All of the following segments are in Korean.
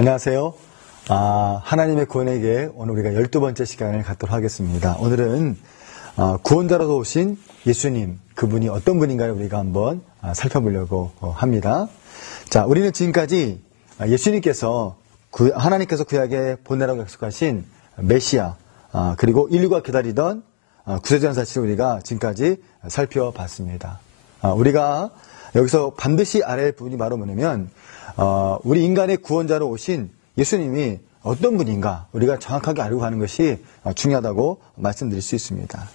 안녕하세요. 하나님의 구원에게 오늘 우리가 12번째 시간을 갖도록 하겠습니다. 오늘은 구원자로서 오신 예수님, 그분이 어떤 분인가를 우리가 한번 살펴보려고 합니다. 자, 우리는 지금까지 예수님께서 하나님께서 구약에 보내라고 약속하신 메시아, 그리고 인류가 기다리던 구세주라는 사실을 우리가 지금까지 살펴봤습니다. 우리가 여기서 반드시 알아야 할 부분이 바로 뭐냐면 우리 인간의 구원자로 오신 예수님이 어떤 분인가 우리가 정확하게 알고 가는 것이 중요하다고 말씀드릴 수 있습니다.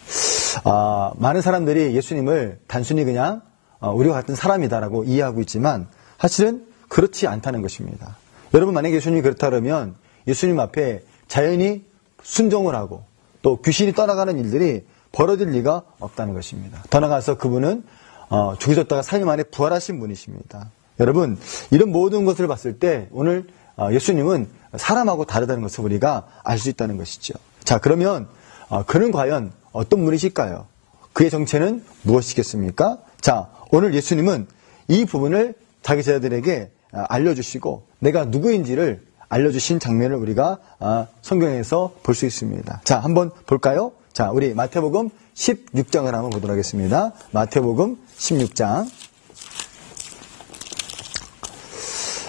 많은 사람들이 예수님을 단순히 그냥 우리와 같은 사람이다라고 이해하고 있지만 사실은 그렇지 않다는 것입니다. 여러분, 만약에 예수님이 그렇다 그러면 예수님 앞에 자연히 순종을 하고 또 귀신이 떠나가는 일들이 벌어질 리가 없다는 것입니다. 더 나아가서 그분은 죽으셨다가 3일 만에 부활하신 분이십니다. 여러분, 이런 모든 것을 봤을 때 오늘 예수님은 사람하고 다르다는 것을 우리가 알 수 있다는 것이죠. 자, 그러면 그는 과연 어떤 분이실까요? 그의 정체는 무엇이겠습니까? 자, 오늘 예수님은 이 부분을 자기 제자들에게 알려주시고 내가 누구인지를 알려주신 장면을 우리가 성경에서 볼 수 있습니다. 자, 한번 볼까요? 자, 우리 마태복음 16장을 한번 보도록 하겠습니다. 마태복음 16장.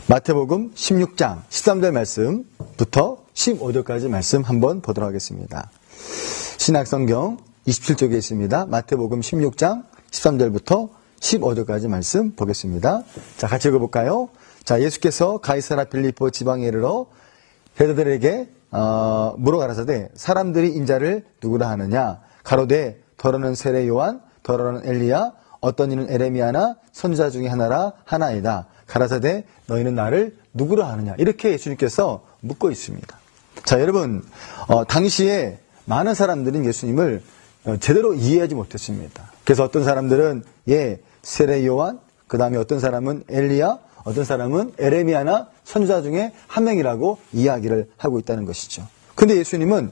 마태복음 16장 13절 말씀부터 15절까지 말씀 한번 보도록 하겠습니다. 신약성경 27쪽에 있습니다. 마태복음 16장 13절부터 15절까지 말씀 보겠습니다. 자, 같이 읽어볼까요? 자, 예수께서 가이사라 빌립보 지방에 이르러 제자들에게 물어 가라사대 사람들이 인자를 누구라 하느냐? 가로되 더러는 세례 요한, 더러는 엘리야, 어떤 이는 에레미야나 선지자 중에 하나이다. 가라사대 너희는 나를 누구라 하느냐? 이렇게 예수님께서 묻고 있습니다. 자, 여러분, 당시에 많은 사람들은 예수님을 제대로 이해하지 못했습니다. 그래서 어떤 사람들은 세례 요한, 그 다음에 어떤 사람은 엘리야, 어떤 사람은 에레미야나 선지자 중에 한 명이라고 이야기를 하고 있다는 것이죠. 근데 예수님은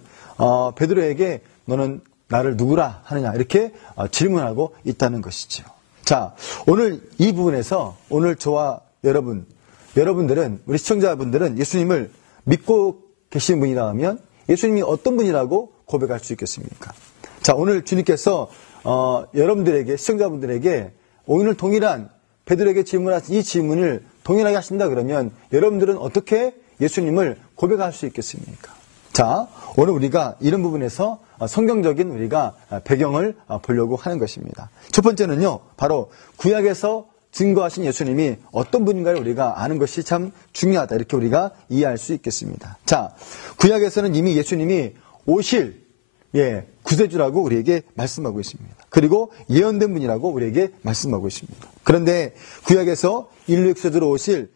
베드로에게 너는 나를 누구라 하느냐 이렇게 질문하고 있다는 것이죠. 자, 오늘 이 부분에서 오늘 저와 여러분들은 우리 시청자분들은 예수님을 믿고 계신 분이라 하면 예수님이 어떤 분이라고 고백할 수 있겠습니까? 자, 오늘 주님께서 여러분들에게 시청자분들에게 오늘 동일한 베드로에게 질문하신 이 질문을 동일하게 하신다 그러면 여러분들은 어떻게 예수님을 고백할 수 있겠습니까? 자, 오늘 우리가 이런 부분에서 성경적인 우리가 배경을 보려고 하는 것입니다. 첫 번째는요, 바로 구약에서 증거하신 예수님이 어떤 분인가를 우리가 아는 것이 참 중요하다. 이렇게 우리가 이해할 수 있겠습니다. 자, 구약에서는 이미 예수님이 오실 구세주라고 우리에게 말씀하고 있습니다. 그리고 예언된 분이라고 우리에게 말씀하고 있습니다. 그런데 구약에서 인류의 구세주로 오실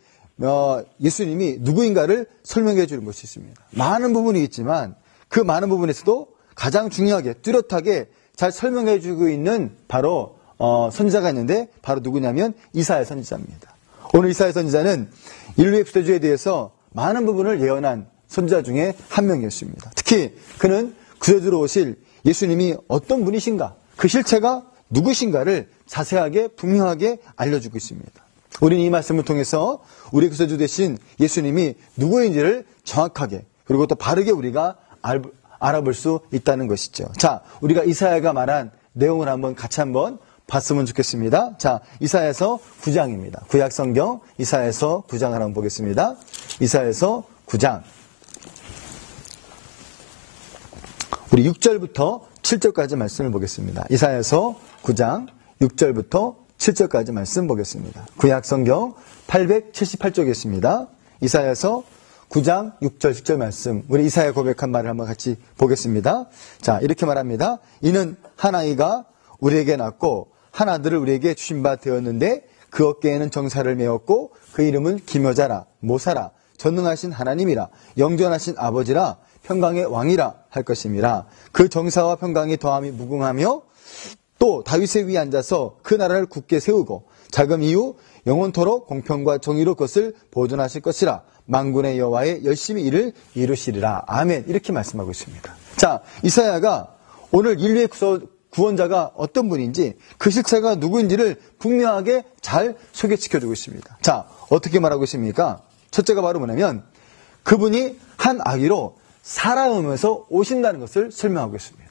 예수님이 누구인가를 설명해 주는 것이 있습니다. 많은 부분이 있지만 그 많은 부분에서도 가장 중요하게 뚜렷하게 잘 설명해 주고 있는 바로 선지자가 있는데 바로 누구냐면 이사야 선지자입니다. 오늘 이사야 선지자는 인류의 구세주에 대해서 많은 부분을 예언한 선지자 중에 한 명이었습니다. 특히 그는 구세주로 오실 예수님이 어떤 분이신가, 그 실체가 누구신가를 자세하게 분명하게 알려주고 있습니다. 우리는 이 말씀을 통해서 우리 구세주 되신 예수님이 누구인지를 정확하게 그리고 또 바르게 우리가 알아볼 수 있다는 것이죠. 자, 우리가 이사야가 말한 내용을 같이 한번 봤으면 좋겠습니다. 자, 이사야서 9장입니다. 구약성경 이사야서 9장을 한번 보겠습니다. 이사야서 9장 우리 6절부터 7절까지 말씀을 보겠습니다. 이사야서 9장 6절부터 7절까지 말씀 보겠습니다. 구약성경 878쪽에 있습니다. 이사야서 9장 6절 10절 말씀, 우리 이사야 고백한 말을 한번 같이 보겠습니다. 자, 이렇게 말합니다. 이는 한 아이가 우리에게 낳고 한 아들을 우리에게 주신 바 되었는데 그 어깨에는 정사를 메었고 그 이름은 기묘자라 모사라 전능하신 하나님이라 영전하신 아버지라 평강의 왕이라 할 것임이라. 그 정사와 평강이 더함이 무궁하며 또 다윗의 위에 앉아서 그 나라를 굳게 세우고 자금 이후 영원토록 공평과 정의로 그것을 보존하실 것이라. 만군의 여호와의 열심히 일을 이루시리라. 아멘. 이렇게 말씀하고 있습니다. 자, 이사야가 오늘 인류의 구원자가 어떤 분인지 그 실체가 누구인지를 분명하게 잘 소개시켜주고 있습니다. 자, 어떻게 말하고 있습니까? 첫째가 바로 뭐냐면 그분이 한 아기로 사람의 몸에서 오신다는 것을 설명하고 있습니다.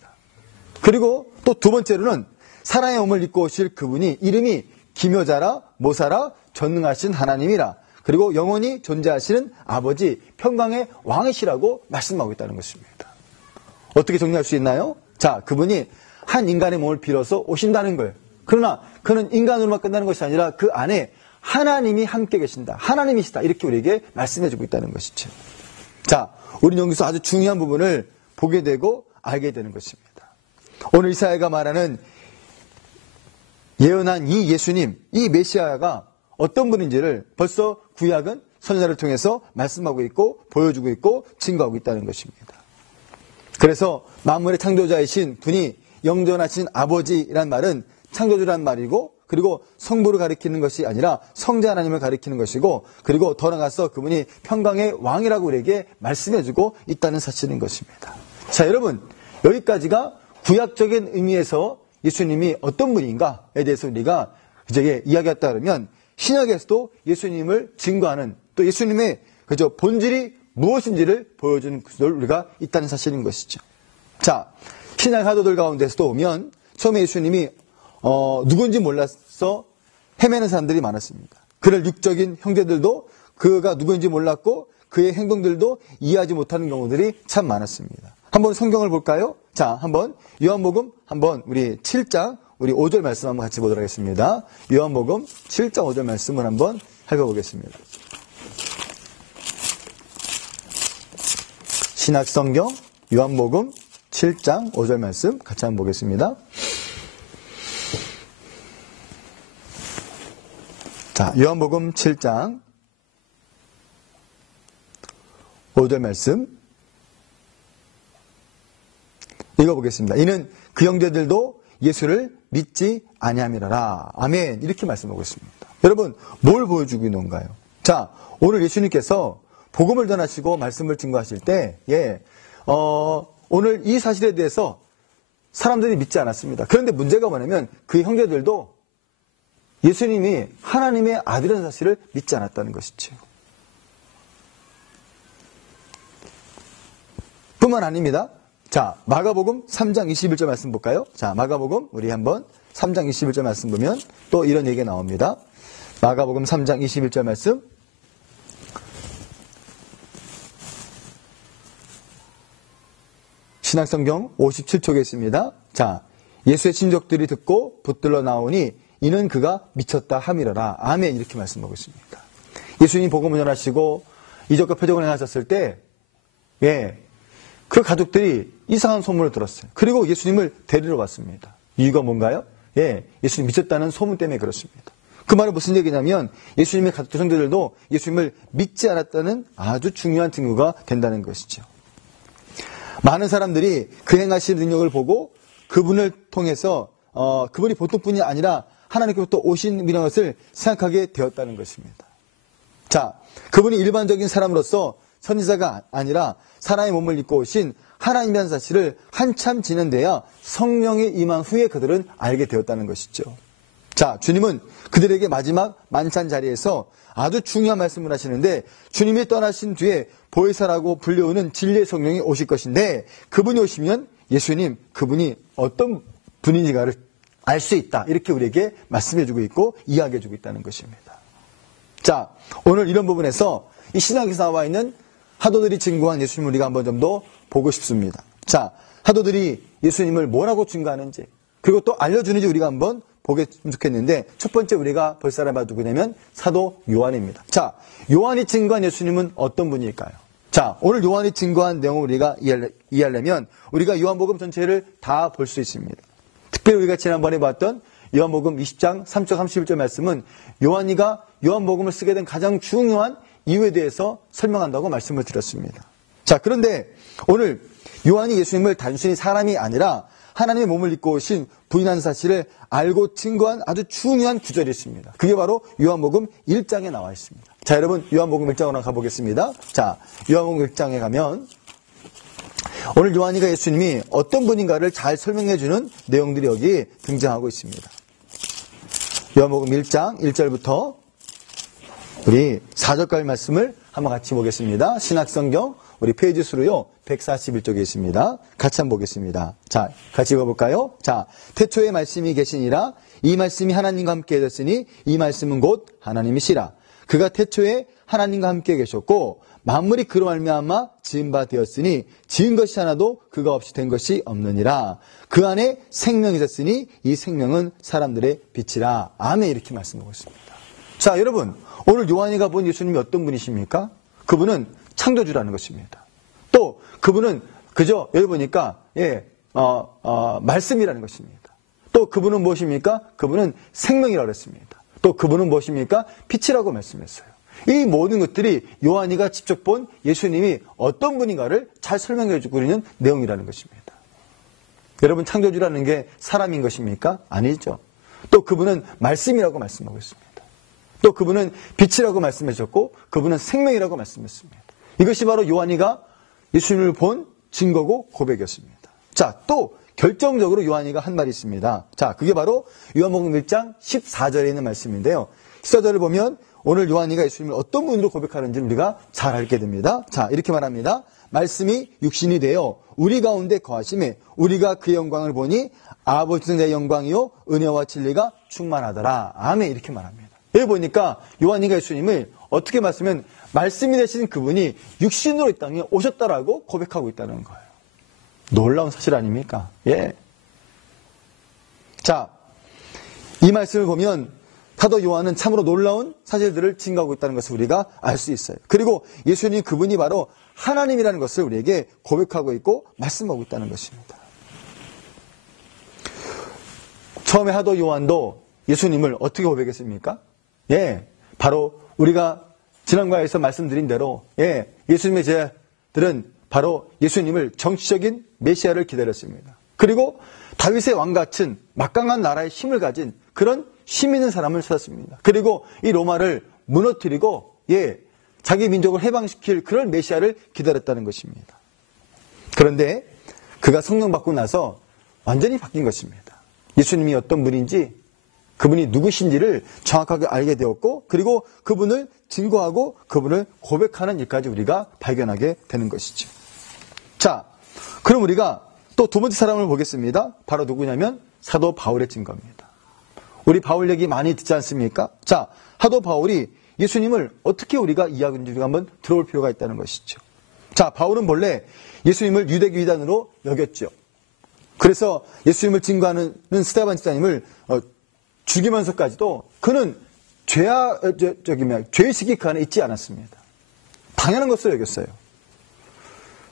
그리고 또 두 번째로는 사람의 몸을 입고 오실 그분이 이름이 기묘자라, 모사라, 전능하신 하나님이라, 그리고 영원히 존재하시는 아버지, 평강의 왕이시라고 말씀하고 있다는 것입니다. 어떻게 정리할 수 있나요? 자, 그분이 한 인간의 몸을 빌어서 오신다는 거예요. 그러나 그는 인간으로만 끝나는 것이 아니라 그 안에 하나님이 함께 계신다, 하나님이시다, 이렇게 우리에게 말씀해주고 있다는 것이죠. 자, 우리는 여기서 아주 중요한 부분을 보게 되고 알게 되는 것입니다. 오늘 이사야가 말하는 예언한 이 예수님, 이 메시아가 어떤 분인지를 벌써 구약은 선지자를 통해서 말씀하고 있고 보여주고 있고 증거하고 있다는 것입니다. 그래서 만물의 창조자이신 분이 영존하신 아버지란 말은 창조주란 말이고, 그리고 성부를 가리키는 것이 아니라 성자 하나님을 가리키는 것이고, 그리고 더 나아가서 그분이 평강의 왕이라고 우리에게 말씀해주고 있다는 사실인 것입니다. 자, 여러분, 여기까지가 구약적인 의미에서 예수님이 어떤 분인가에 대해서 우리가 이제 이야기했다 그러면, 신약에서도 예수님을 증거하는, 또 예수님의 그저 본질이 무엇인지를 보여주는 것을 우리가 있다는 사실인 것이죠. 자, 신약 사도들 가운데서도 보면 처음에 예수님이 누군지 몰라서 헤매는 사람들이 많았습니다. 그를 육적인 형제들도 그가 누구인지 몰랐고 그의 행동들도 이해하지 못하는 경우들이 참 많았습니다. 한번 성경을 볼까요? 자, 한번 요한복음 한번 우리 7장 우리 5절 말씀 한번 같이 보도록 하겠습니다. 요한복음 7장 5절 말씀을 한번 살펴보겠습니다. 신약성경 요한복음 7장 5절 말씀 같이 한번 보겠습니다. 자, 요한복음 7장 5절 말씀 읽어보겠습니다. 이는 그 형제들도 예수를 믿지 아니함이라라. 아멘. 이렇게 말씀하고 있습니다. 여러분, 뭘 보여주고 있는 건가요? 자, 오늘 예수님께서 복음을 전하시고 말씀을 증거하실 때, 오늘 이 사실에 대해서 사람들이 믿지 않았습니다. 그런데 문제가 뭐냐면 그 형제들도 예수님이 하나님의 아들이라는 사실을 믿지 않았다는 것이죠. 뿐만 아닙니다. 자, 마가복음 3장 21절 말씀 볼까요? 자, 마가복음 우리 한번 3장 21절 말씀 보면 또 이런 얘기가 나옵니다. 마가복음 3장 21절 말씀. 신약성경 57쪽에 있습니다. 자, 예수의 친족들이 듣고 붙들러 나오니 이는 그가 미쳤다 함이라라. 아멘. 이렇게 말씀하고 있습니다. 예수님 복음을 전하시고 이적과 표적을 행하셨을 때, 그 가족들이 이상한 소문을 들었어요. 그리고 예수님을 데리러 왔습니다. 이유가 뭔가요? 예수님 미쳤다는 소문 때문에 그렇습니다. 그 말은 무슨 얘기냐면 예수님의 가족 형제들도 예수님을 믿지 않았다는 아주 중요한 증거가 된다는 것이죠. 많은 사람들이 그 행하신 능력을 보고 그분을 통해서 그분이 보통뿐이 아니라 하나님께로부터 오신 분이라는 것을 생각하게 되었다는 것입니다. 자, 그분이 일반적인 사람으로서 선지자가 아니라 사람의 몸을 입고 오신 하나님이라는 사실을 한참 지난 데야 성령이 임한 후에 그들은 알게 되었다는 것이죠. 자, 주님은 그들에게 마지막 만찬 자리에서 아주 중요한 말씀을 하시는데, 주님이 떠나신 뒤에 보혜사라고 불려오는 진리의 성령이 오실 것인데, 그분이 오시면 예수님, 그분이 어떤 분인지를 알 수 있다. 이렇게 우리에게 말씀해주고 있고 이야기해주고 있다는 것입니다. 자, 오늘 이런 부분에서 이 신약에서 나와 있는 사도들이 증거한 예수님을 우리가 한번 좀 더 보고 싶습니다. 자, 사도들이 예수님을 뭐라고 증거하는지, 그리고 또 알려주는지 우리가 한번 보겠으면 좋겠는데, 첫 번째 우리가 볼 사람이 누구냐면 사도 요한입니다. 자, 요한이 증거한 예수님은 어떤 분일까요? 자, 오늘 요한이 증거한 내용을 우리가 이해하려면 우리가 요한복음 전체를 다 볼 수 있습니다. 특별히 우리가 지난번에 봤던 요한복음 20장 3절 31절 말씀은 요한이가 요한복음을 쓰게 된 가장 중요한 이유에 대해서 설명한다고 말씀을 드렸습니다. 자, 그런데 오늘 요한이 예수님을 단순히 사람이 아니라 하나님의 몸을 입고 오신 부인한 사실을 알고 증거한 아주 중요한 구절이 있습니다. 그게 바로 요한복음 1장에 나와 있습니다. 자, 여러분 요한복음 1장으로 가보겠습니다. 자, 요한복음 1장에 가면 오늘 요한이가 예수님이 어떤 분인가를 잘 설명해주는 내용들이 여기 등장하고 있습니다. 요한복음 1장 1절부터 우리 4절까지 말씀을 한번 같이 보겠습니다. 신약성경 우리 페이지 수로요 141쪽에 있습니다. 같이 한번 보겠습니다. 자, 같이 읽어볼까요? 자, 태초에 말씀이 계시니라. 이 말씀이 하나님과 함께 계셨으니 이 말씀은 곧 하나님이시라. 그가 태초에 하나님과 함께 계셨고 만물이 그로 말미암아 지은 바 되었으니 지은 것이 하나도 그가 없이 된 것이 없느니라. 그 안에 생명이 있었으니 이 생명은 사람들의 빛이라. 아멘. 이렇게 말씀하고 있습니다. 자, 여러분, 오늘 요한이가 본 예수님이 어떤 분이십니까? 그분은 창조주라는 것입니다. 또 그분은 그저 여기 보니까 말씀이라는 것입니다. 또 그분은 무엇입니까? 그분은 생명이라고 했습니다. 또 그분은 무엇입니까? 빛이라고 말씀했어요. 이 모든 것들이 요한이가 직접 본 예수님이 어떤 분인가를 잘 설명해 주고 있는 내용이라는 것입니다. 여러분, 창조주라는 게 사람인 것입니까? 아니죠. 또 그분은 말씀이라고 말씀하고 있습니다. 또 그분은 빛이라고 말씀하셨고 그분은 생명이라고 말씀했습니다. 이것이 바로 요한이가 예수님을 본 증거고 고백이었습니다. 자, 또 결정적으로 요한이가 한 말이 있습니다. 자, 그게 바로 요한복음 1장 14절에 있는 말씀인데요. 14절을 보면 오늘 요한이가 예수님을 어떤 분으로 고백하는지 우리가 잘 알게 됩니다. 자, 이렇게 말합니다. 말씀이 육신이 되어 우리 가운데 거하심에 우리가 그의 영광을 보니 아버지 내 영광이요 은혜와 진리가 충만하더라. 아멘. 이렇게 말합니다. 여기 보니까 요한이가 예수님을 어떻게 말씀하면 말씀이 되신 그분이 육신으로 이 땅에 오셨다라고 고백하고 있다는 거예요. 놀라운 사실 아닙니까? 예. 자, 이 말씀을 보면 사도 요한은 참으로 놀라운 사실들을 증거하고 있다는 것을 우리가 알 수 있어요. 그리고 예수님 그분이 바로 하나님이라는 것을 우리에게 고백하고 있고 말씀하고 있다는 것입니다. 처음에 사도 요한도 예수님을 어떻게 고백했습니까? 예, 바로 우리가 지난과에서 말씀드린 대로 예수님의 제자들은 바로 예수님을 정치적인 메시아를 기다렸습니다. 그리고 다윗의 왕같은 막강한 나라의 힘을 가진 그런 힘 있는 사람을 찾았습니다. 그리고 이 로마를 무너뜨리고 자기 민족을 해방시킬 그런 메시아를 기다렸다는 것입니다. 그런데 그가 성령 받고 나서 완전히 바뀐 것입니다. 예수님이 어떤 분인지 그분이 누구신지를 정확하게 알게 되었고 그리고 그분을 증거하고 그분을 고백하는 일까지 우리가 발견하게 되는 것이죠. 자, 그럼 우리가 또 두 번째 사람을 보겠습니다. 바로 누구냐면 사도 바울의 증거입니다. 우리 바울 얘기 많이 듣지 않습니까? 자, 사도 바울이 예수님을 어떻게 우리가 이해하는지 우리가 한번 들어볼 필요가 있다는 것이죠. 자, 바울은 본래 예수님을 유대교 이단으로 여겼죠. 그래서 예수님을 증거하는 스데반 집사님을 죽이면서까지도 그는 죄의식이 그 안에 있지 않았습니다. 당연한 것으로 여겼어요.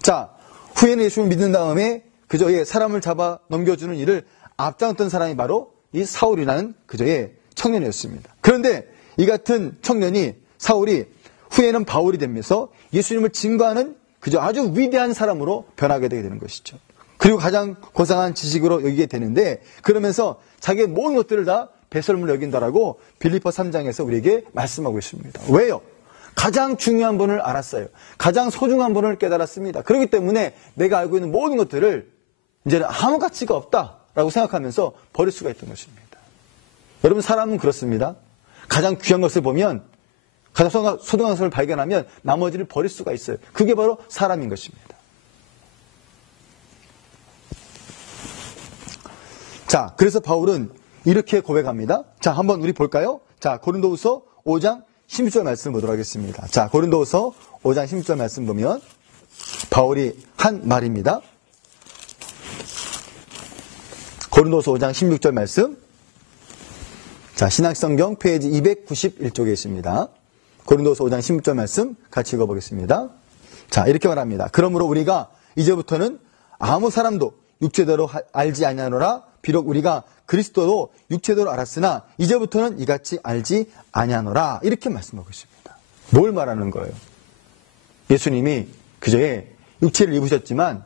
자, 후에는 예수님을 믿는 다음에 그저의 사람을 잡아 넘겨주는 일을 앞장섰던 사람이 바로 이 사울이라는 그저의 청년이었습니다. 그런데 이 같은 청년이 사울이 후에는 바울이 되면서 예수님을 증거하는 그저 아주 위대한 사람으로 변하게 되게 되는 것이죠. 그리고 가장 고상한 지식으로 여기게 되는데 그러면서 자기의 모든 것들을 다 배설물로 여긴다라고 빌립보 3장에서 우리에게 말씀하고 있습니다. 왜요? 가장 중요한 분을 알았어요. 가장 소중한 분을 깨달았습니다. 그렇기 때문에 내가 알고 있는 모든 것들을 이제는 아무 가치가 없다라고 생각하면서 버릴 수가 있던 것입니다. 여러분, 사람은 그렇습니다. 가장 귀한 것을 보면 가장 소중한 것을 발견하면 나머지를 버릴 수가 있어요. 그게 바로 사람인 것입니다. 자, 그래서 바울은 이렇게 고백합니다. 자, 한번 우리 볼까요? 자, 고린도후서 5장 16절 말씀 보도록 하겠습니다. 자, 고린도후서 5장 16절 말씀 보면 바울이 한 말입니다. 고린도후서 5장 16절 말씀. 자, 신약성경 페이지 291쪽에 있습니다. 고린도후서 5장 16절 말씀 같이 읽어보겠습니다. 자, 이렇게 말합니다. 그러므로 우리가 이제부터는 아무 사람도 육체대로 알지 아니하노라. 비록 우리가 그리스도도 육체대로 알았으나 이제부터는 이같이 알지 아니하노라. 이렇게 말씀하고 있습니다. 뭘 말하는 거예요? 예수님이 그저의 육체를 입으셨지만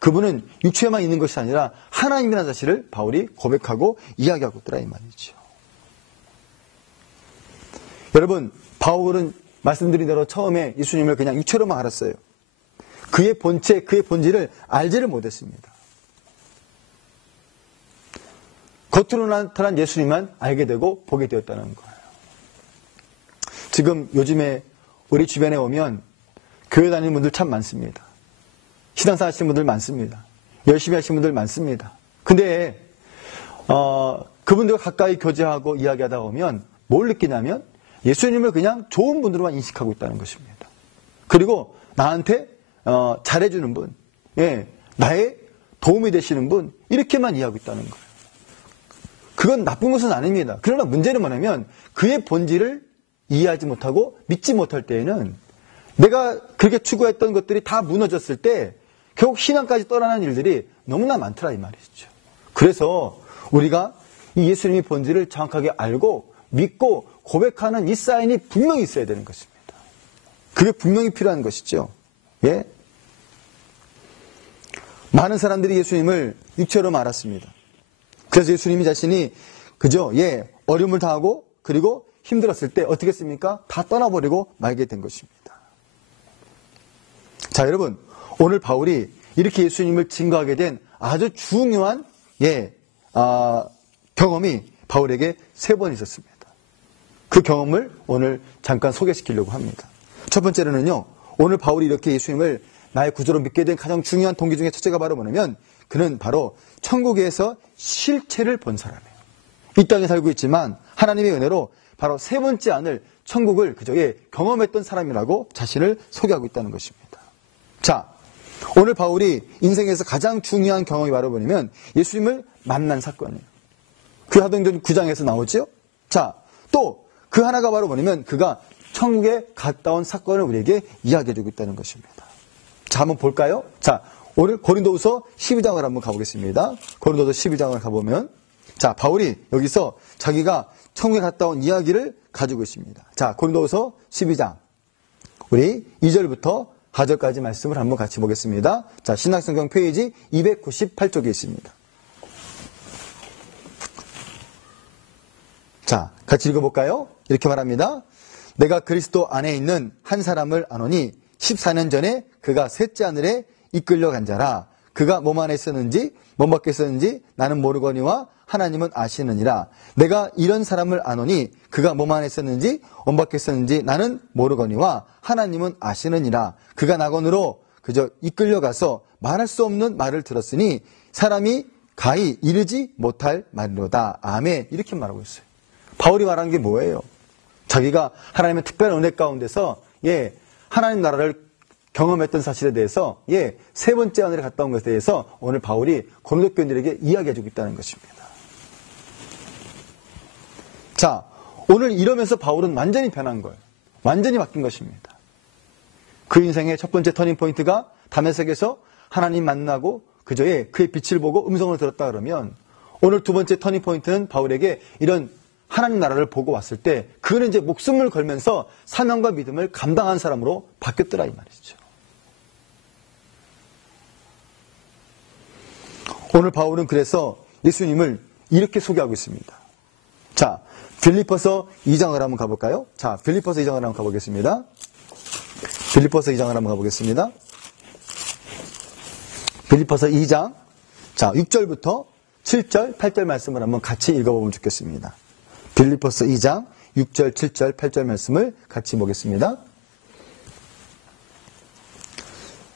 그분은 육체에만 있는 것이 아니라 하나님이라는 사실을 바울이 고백하고 이야기하고 있더라 이 말이죠. 여러분, 바울은 말씀드린 대로 처음에 예수님을 그냥 육체로만 알았어요. 그의 본체, 그의 본질을 알지를 못했습니다. 겉으로 나타난 예수님만 알게 되고 보게 되었다는 거예요. 지금 요즘에 우리 주변에 오면 교회 다니는 분들 참 많습니다. 신앙사 하시는 분들 많습니다. 열심히 하시는 분들 많습니다. 근데 그분들과 가까이 교제하고 이야기하다 보면 뭘 느끼냐면 예수님을 그냥 좋은 분으로만 인식하고 있다는 것입니다. 그리고 나한테 잘해주는 분, 나의 도움이 되시는 분, 이렇게만 이해하고 있다는 거예요. 그건 나쁜 것은 아닙니다. 그러나 문제는 뭐냐면 그의 본질을 이해하지 못하고 믿지 못할 때에는 내가 그렇게 추구했던 것들이 다 무너졌을 때 결국 신앙까지 떠나는 일들이 너무나 많더라 이 말이죠. 그래서 우리가 이 예수님의 본질을 정확하게 알고 믿고 고백하는 이 사인이 분명히 있어야 되는 것입니다. 그게 분명히 필요한 것이죠. 예? 많은 사람들이 예수님을 육체로 알았습니다. 그래서 예수님이 자신이 그저 어려움을 당하고 그리고 힘들었을 때 어떻게 했습니까? 다 떠나버리고 말게 된 것입니다. 자, 여러분, 오늘 바울이 이렇게 예수님을 증거하게 된 아주 중요한 경험이 바울에게 3번 있었습니다. 그 경험을 오늘 잠깐 소개시키려고 합니다. 첫 번째로는요, 오늘 바울이 이렇게 예수님을 나의 구주로 믿게 된 가장 중요한 동기 중에 첫째가 바로 뭐냐면 그는 바로 천국에서 실체를 본 사람이에요. 이 땅에 살고 있지만 하나님의 은혜로 바로 3번째 안을 천국을 그저 경험했던 사람이라고 자신을 소개하고 있다는 것입니다. 자, 오늘 바울이 인생에서 가장 중요한 경험이 바로 뭐냐면 예수님을 만난 사건이에요. 그 사도행전 9장에서 나오죠. 자, 또 그 하나가 바로 뭐냐면 그가 천국에 갔다 온 사건을 우리에게 이야기해주고 있다는 것입니다. 자, 한번 볼까요? 자, 오늘 고린도후서 12장을 한번 가보겠습니다. 고린도후서 12장을 가보면 자, 바울이 여기서 자기가 천국에 갔다 온 이야기를 가지고 있습니다. 자, 고린도후서 12장 우리 2절부터 4절까지 말씀을 한번 같이 보겠습니다. 자, 신약성경 페이지 298쪽에 있습니다. 자, 같이 읽어볼까요? 이렇게 말합니다. 내가 그리스도 안에 있는 한 사람을 아노니 14년 전에 그가 셋째 하늘에 이끌려간 자라. 그가 몸 안에 있었는지 몸 밖에 있었는지 나는 모르거니와 하나님은 아시느니라. 내가 이런 사람을 아노니 그가 몸 안에 있었는지 몸 밖에 있었는지 나는 모르거니와 하나님은 아시느니라. 그가 낙원으로 그저 이끌려가서 말할 수 없는 말을 들었으니 사람이 가히 이르지 못할 말이로다. 아멘. 이렇게 말하고 있어요. 바울이 말하는 게 뭐예요? 자기가 하나님의 특별한 은혜 가운데서 하나님 나라를 경험했던 사실에 대해서 3번째 하늘에 갔다 온 것에 대해서 오늘 바울이 고린도 교인들에게 이야기해주고 있다는 것입니다. 자, 오늘 이러면서 바울은 완전히 변한 거예요. 완전히 바뀐 것입니다. 그 인생의 첫 번째 터닝포인트가 다메섹에서 하나님 만나고 그의 빛을 보고 음성을 들었다 그러면 오늘 두 번째 터닝포인트는 바울에게 이런 하나님 나라를 보고 왔을 때 그는 이제 목숨을 걸면서 사명과 믿음을 감당한 사람으로 바뀌었더라 이 말이죠. 오늘 바울은 그래서 예수님을 이렇게 소개하고 있습니다. 자, 빌립보서 2장을 한번 가볼까요? 자, 빌립보서 2장을 한번 가보겠습니다. 빌립보서 2장을 한번 가보겠습니다. 빌립보서 2장, 자, 6절부터 7절, 8절 말씀을 한번 같이 읽어보면 좋겠습니다. 빌립보서 2장 6절, 7절, 8절 말씀을 같이 보겠습니다.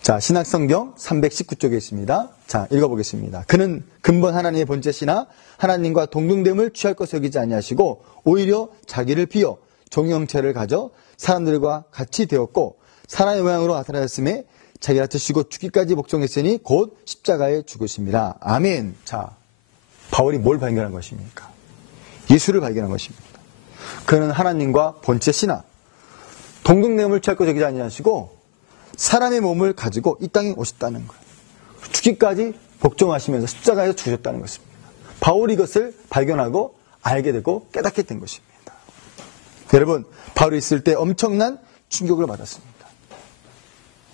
자, 신약성경 319쪽에 있습니다. 자, 읽어보겠습니다. 그는 근본 하나님의 본체시나 하나님과 동등됨을 취할 것을 여기지 아니하시고 오히려 자기를 비워 종의 형체를 가져 사람들과 같이 되었고 사람의 모양으로 나타나셨음에 자기가 드시고 죽기까지 복종했으니 곧 십자가에 죽으심이라. 아멘. 자, 바울이 뭘 발견한 것입니까? 예수를 발견한 것입니다. 그는 하나님과 본체시나 동등됨을 취할 것을 여기지 아니하시고 사람의 몸을 가지고 이 땅에 오셨다는 거예요. 죽기까지 복종하시면서 십자가에서 죽으셨다는 것입니다. 바울이 이것을 발견하고 알게 되고 깨닫게 된 것입니다. 여러분, 바울이 있을 때 엄청난 충격을 받았습니다.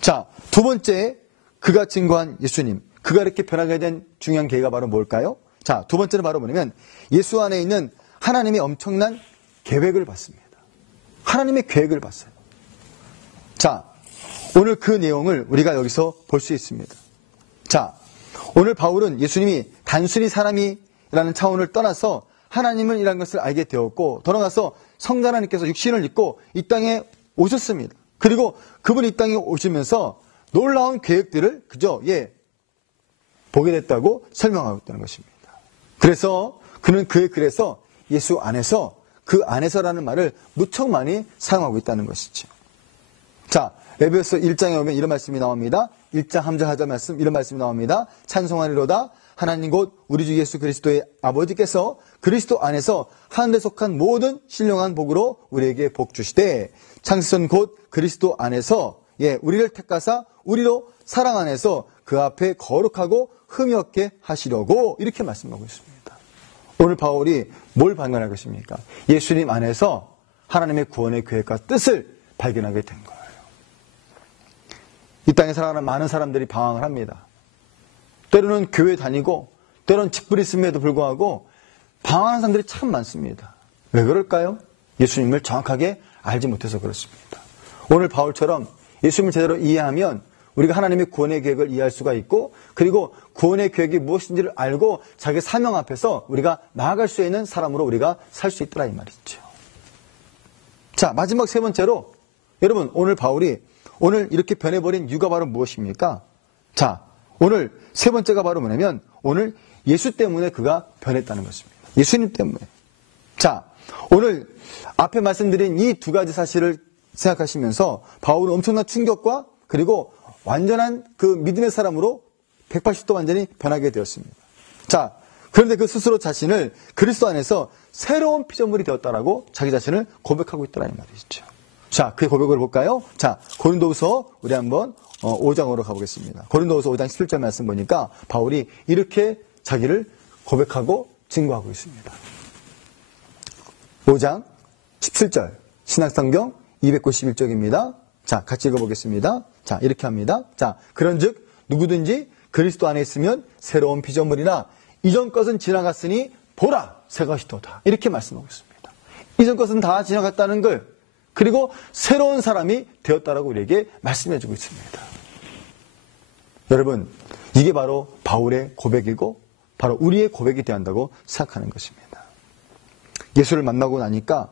자, 두 번째 그가 증거한 예수님, 그가 이렇게 변하게 된 중요한 계기가 바로 뭘까요? 자, 두 번째는 바로 뭐냐면 예수 안에 있는 하나님의 엄청난 계획을 봤습니다. 하나님의 계획을 봤어요. 자, 오늘 그 내용을 우리가 여기서 볼 수 있습니다. 자, 오늘 바울은 예수님이 단순히 사람이라는 차원을 떠나서 하나님이라는 것을 알게 되었고 더 나아가서 성자 하나님께서 육신을 입고 이 땅에 오셨습니다. 그리고 그분이 이 땅에 오시면서 놀라운 계획들을 그저 보게 됐다고 설명하고 있다는 것입니다. 그래서 그는 그의 글에서 예수 안에서, 그 안에서라는 말을 무척 많이 사용하고 있다는 것이죠. 자, 에베소 1장에 오면 이런 말씀이 나옵니다. 1장 함절 하절 말씀, 이런 말씀이 나옵니다. 찬송하리로다 하나님 곧 우리 주 예수 그리스도의 아버지께서 그리스도 안에서 하늘에 속한 모든 신령한 복으로 우리에게 복 주시되, 창세전 곧 그리스도 안에서 우리를 택하사 우리로 사랑 안에서 그 앞에 거룩하고 흠이 없게 하시려고, 이렇게 말씀하고 있습니다. 오늘 바울이 뭘 발견할 것입니까? 예수님 안에서 하나님의 구원의 계획과 뜻을 발견하게 된 거예요. 이 땅에 살아가는 많은 사람들이 방황을 합니다. 때로는 교회 다니고 때로는 직분이 있음에도 불구하고 방황하는 사람들이 참 많습니다. 왜 그럴까요? 예수님을 정확하게 알지 못해서 그렇습니다. 오늘 바울처럼 예수님을 제대로 이해하면 우리가 하나님의 구원의 계획을 이해할 수가 있고, 그리고 구원의 계획이 무엇인지를 알고 자기 사명 앞에서 우리가 나아갈 수 있는 사람으로 우리가 살 수 있더라 이 말이죠. 자, 마지막 세 번째로, 여러분 오늘 바울이 오늘 이렇게 변해버린 이유가 바로 무엇입니까? 자, 오늘 세 번째가 바로 뭐냐면 오늘 예수 때문에 그가 변했다는 것입니다. 예수님 때문에. 자, 오늘 앞에 말씀드린 이 두 가지 사실을 생각하시면서 바울은 엄청난 충격과 그리고 완전한 그 믿음의 사람으로 180도 완전히 변하게 되었습니다. 자, 그런데 그 스스로 자신을 그리스도 안에서 새로운 피조물이 되었다라고 자기 자신을 고백하고 있다는 말이죠. 자, 그 고백을 볼까요? 자, 고린도후서 우리 한번 5장으로 가보겠습니다. 고린도후서 5장 17절 말씀 보니까 바울이 이렇게 자기를 고백하고 증거하고 있습니다. 5장 17절 신약성경 291쪽입니다. 자, 같이 읽어보겠습니다. 자, 이렇게 합니다. 자, 그런즉 누구든지 그리스도 안에 있으면 새로운 피조물이나 이전 것은 지나갔으니 보라 새 것이 도다. 이렇게 말씀하고 있습니다. 이전 것은 다 지나갔다는 걸, 그리고 새로운 사람이 되었다라고 우리에게 말씀해주고 있습니다. 여러분, 이게 바로 바울의 고백이고 바로 우리의 고백이 되어야 한다고 생각하는 것입니다. 예수를 만나고 나니까,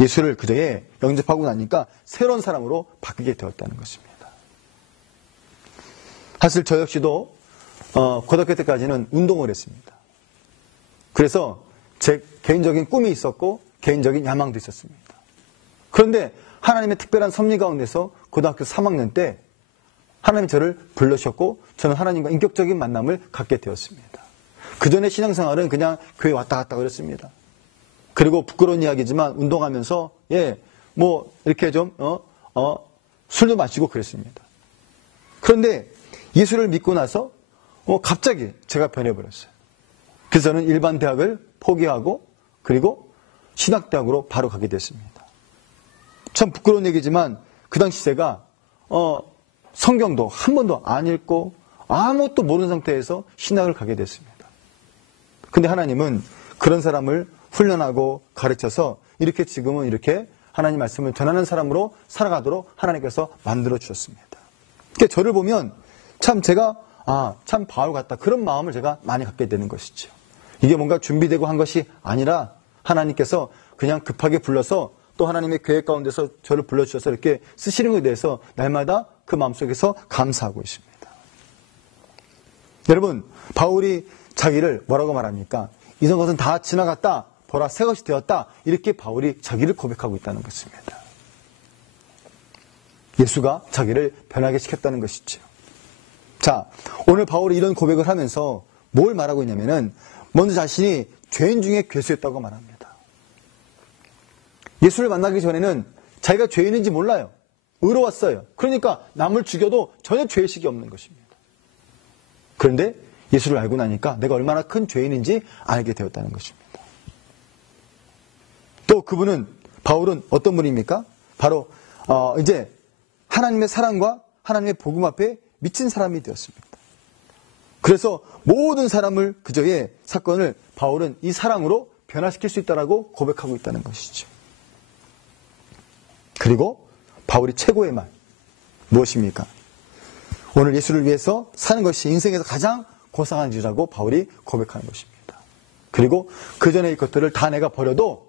예수를 그저에 영접하고 나니까 새로운 사람으로 바뀌게 되었다는 것입니다. 사실 저 역시도 고등학교 때까지는 운동을 했습니다. 그래서 제 개인적인 꿈이 있었고 개인적인 야망도 있었습니다. 그런데 하나님의 특별한 섭리 가운데서 고등학교 3학년 때 하나님이 저를 불러주셨고 저는 하나님과 인격적인 만남을 갖게 되었습니다. 그 전에 신앙생활은 그냥 교회 왔다 갔다 그랬습니다. 그리고 부끄러운 이야기지만 운동하면서 이렇게 좀 술도 마시고 그랬습니다. 그런데 예수를 믿고 나서 갑자기 제가 변해버렸어요. 그래서 저는 일반 대학을 포기하고 그리고 신학대학으로 바로 가게 됐습니다. 참 부끄러운 얘기지만 그 당시 제가 성경도 한 번도 안 읽고 아무것도 모르는 상태에서 신학을 가게 됐습니다. 근데 하나님은 그런 사람을 훈련하고 가르쳐서 이렇게 지금은 이렇게 하나님 말씀을 전하는 사람으로 살아가도록 하나님께서 만들어 주셨습니다. 그러니까 저를 보면 참 제가 참 바울 같다, 그런 마음을 제가 많이 갖게 되는 것이죠. 이게 뭔가 준비되고 한 것이 아니라 하나님께서 그냥 급하게 불러서 또 하나님의 계획 가운데서 저를 불러주셔서 이렇게 쓰시는 것에 대해서 날마다 그 마음속에서 감사하고 있습니다. 여러분, 바울이 자기를 뭐라고 말합니까? 이전 것은 다 지나갔다, 보라 새 것이 되었다, 이렇게 바울이 자기를 고백하고 있다는 것입니다. 예수가 자기를 변하게 시켰다는 것이죠. 자, 오늘 바울이 이런 고백을 하면서 뭘 말하고 있냐면은 먼저 자신이 죄인 중에 괴수였다고 말합니다. 예수를 만나기 전에는 자기가 죄인인지 몰라요. 의로웠어요. 그러니까 남을 죽여도 전혀 죄의식이 없는 것입니다. 그런데 예수를 알고 나니까 내가 얼마나 큰 죄인인지 알게 되었다는 것입니다. 또 그분은, 바울은 어떤 분입니까? 바로 이제 하나님의 사랑과 하나님의 복음 앞에 미친 사람이 되었습니다. 그래서 모든 사람을 그저의 사건을 바울은 이 사랑으로 변화시킬 수 있다라고 고백하고 있다는 것이죠. 그리고 바울이 최고의 말 무엇입니까? 오늘 예수를 위해서 사는 것이 인생에서 가장 고상한 일이라고 바울이 고백하는 것입니다. 그리고 그 전의 것들을 다 내가 버려도,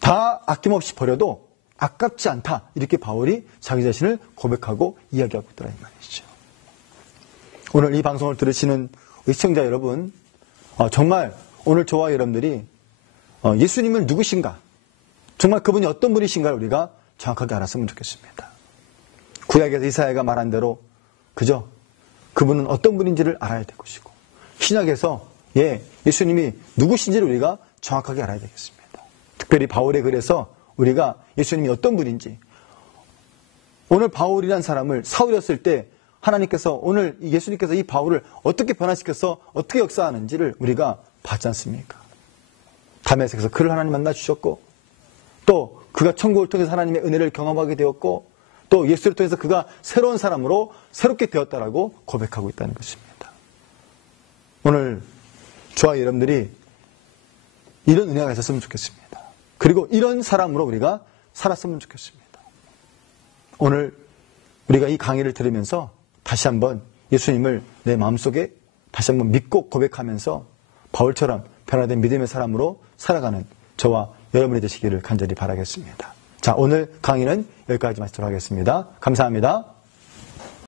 다 아낌없이 버려도 아깝지 않다. 이렇게 바울이 자기 자신을 고백하고 이야기하고 있더라 이 말이죠. 오늘 이 방송을 들으시는 시청자 여러분, 정말 오늘 저와 여러분들이 예수님은 누구신가? 정말 그분이 어떤 분이신가를 우리가 정확하게 알았으면 좋겠습니다. 구약에서 이사야가 말한 대로 그죠? 그분은 어떤 분인지를 알아야 될 것이고, 신약에서 예수님이 누구신지를 우리가 정확하게 알아야 되겠습니다. 특별히 바울의 글에서 우리가 예수님이 어떤 분인지, 오늘 바울이라는 사람을 사울이었을 때 하나님께서 오늘 예수님께서 이 바울을 어떻게 변화시켜서 어떻게 역사하는지를 우리가 봤지 않습니까? 다메섹에서 그를 하나님 만나 주셨고, 또 그가 천국을 통해서 하나님의 은혜를 경험하게 되었고, 또 예수를 통해서 그가 새로운 사람으로 새롭게 되었다라고 고백하고 있다는 것입니다. 오늘 저와 여러분들이 이런 은혜가 있었으면 좋겠습니다. 그리고 이런 사람으로 우리가 살았으면 좋겠습니다. 오늘 우리가 이 강의를 들으면서 다시 한번 예수님을 내 마음속에 다시 한번 믿고 고백하면서 바울처럼 변화된 믿음의 사람으로 살아가는 저와 여러분이 되시기를 간절히 바라겠습니다. 자, 오늘 강의는 여기까지 마치도록 하겠습니다. 감사합니다.